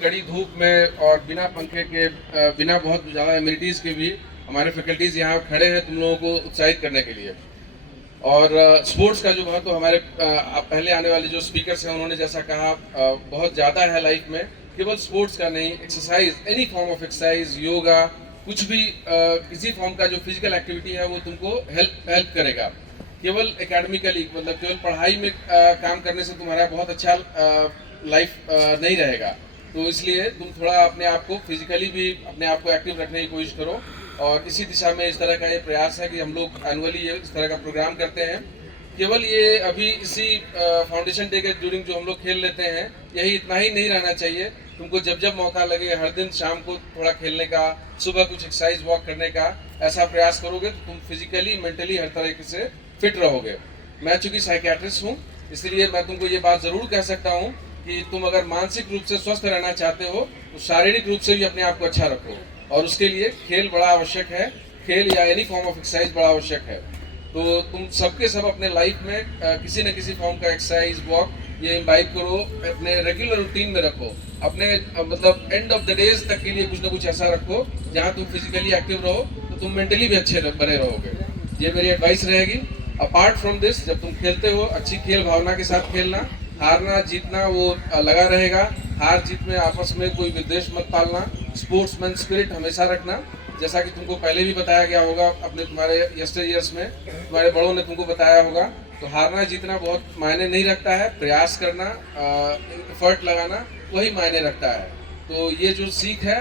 कड़ी धूप में और बिना पंखे के बिना बहुत ज़्यादा एमिनिटीज़ के भी हमारे फैकल्टीज़ यहाँ खड़े हैं तुम लोगों को उत्साहित करने के लिए। और स्पोर्ट्स का जो महत्व तो हमारे पहले आने वाले जो स्पीकर्स हैं उन्होंने जैसा कहा बहुत ज़्यादा है लाइफ में। केवल स्पोर्ट्स का नहीं, exercise, any form of exercise, yoga, कुछ भी किसी फॉर्म का जो फिजिकल एक्टिविटी है वो तुमको हेल्प करेगा। केवल एकेडमिकली मतलब केवल पढ़ाई में काम करने से तुम्हारा बहुत अच्छा लाइफ नहीं रहेगा। तो इसलिए तुम थोड़ा अपने आप को फिजिकली भी अपने आप को एक्टिव रखने की कोशिश करो। और इसी दिशा में इस तरह का ये प्रयास है कि हम लोग एनुअली ये इस तरह का प्रोग्राम करते हैं। केवल ये अभी इसी फाउंडेशन डे के ड्यूरिंग जो हम लोग खेल लेते हैं, यही इतना ही नहीं रहना चाहिए। तुमको जब जब मौका लगे हर दिन शाम को थोड़ा खेलने का, सुबह कुछ एक्सरसाइज वॉक करने का ऐसा प्रयास करोगे तो तुम फिजिकली मेंटली हर तरीके से फिट रहोगे। मैं चूँकि साइकियाट्रिस्ट हूँ इसलिए मैं तुमको ये बात ज़रूर कह सकता हूँ कि तुम अगर मानसिक रूप से स्वस्थ रहना चाहते हो तो शारीरिक रूप से भी अपने आप को अच्छा रखो, और उसके लिए खेल बड़ा आवश्यक है। खेल या एनी फॉर्म ऑफ एक्सरसाइज बड़ा आवश्यक है। तो तुम सबके सब अपने लाइफ में किसी न किसी फॉर्म का एक्सरसाइज, वॉक ये इम्बाइब करो, अपने रेगुलर रूटीन में रखो। अपने मतलब एंड ऑफ द डेज तक के लिए कुछ ना कुछ ऐसा रखो जहाँ तुम फिजिकली एक्टिव रहो तो तुम मेंटली भी अच्छे बने रहोगे। ये मेरी एडवाइस रहेगी। अपार्ट फ्रॉम दिस, जब तुम खेलते हो अच्छी खेल भावना के साथ खेलना, हारना जीतना वो लगा रहेगा। हार जीत में आपस में कोई विद्वेष मत पालना, स्पोर्ट्समैन स्पिरिट हमेशा रखना। जैसा कि तुमको पहले भी बताया गया होगा अपने तुम्हारे यस्टर ईयर्स में, तुम्हारे बड़ों ने तुमको बताया होगा। तो हारना जीतना बहुत मायने नहीं रखता है, प्रयास करना, एफर्ट लगाना वही मायने रखता है। तो ये जो सीख है,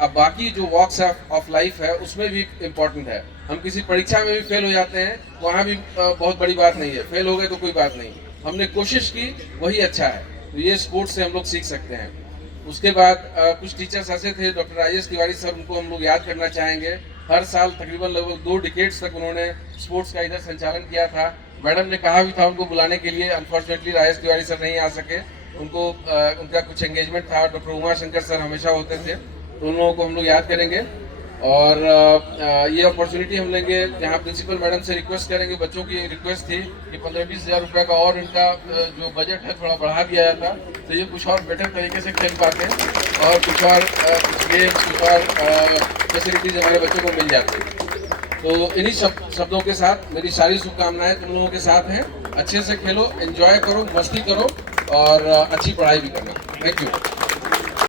अब बाकी जो वॉक्स ऑफ लाइफ है उसमें भी इम्पोर्टेंट है। हम किसी परीक्षा में भी फेल हो जाते हैं, वहाँ भी बहुत बड़ी बात नहीं है। फेल हो गए तो कोई बात नहीं, हमने कोशिश की वही अच्छा है। तो ये स्पोर्ट्स से हम लोग सीख सकते हैं। उसके बाद कुछ टीचर्स ऐसे थे, डॉक्टर राजेश तिवारी सर, उनको हम लोग याद करना चाहेंगे। हर साल तकरीबन लगभग 2 डिकेड्स तक उन्होंने स्पोर्ट्स का इधर संचालन किया था। मैडम ने कहा भी था उनको बुलाने के लिए, अनफॉर्चुनेटली राजेश तिवारी सर नहीं आ सके। उनको उनका कुछ एंगेजमेंट था। डॉक्टर उमा शंकर सर हमेशा होते थे, तो उन लोगों को हम लोग याद करेंगे। और ये अपॉर्चुनिटी हम लेंगे जहाँ प्रिंसिपल मैडम से रिक्वेस्ट करेंगे। बच्चों की रिक्वेस्ट थी कि 15-20 हज़ार रुपये का और इनका जो बजट है थोड़ा बढ़ा दिया जाता, तो ये कुछ और बेटर तरीके से खेल पाते हैं और कुछ और गेम्स, कुछ और फैसिलिटीज़ हमारे बच्चों को मिल जाती है। तो इन्हीं शब्दों के साथ मेरी सारी शुभकामनाएं तुम लोगों के साथ हैं। अच्छे से खेलो, एंजॉय करो, मस्ती करो और अच्छी पढ़ाई भी करो। Thank you.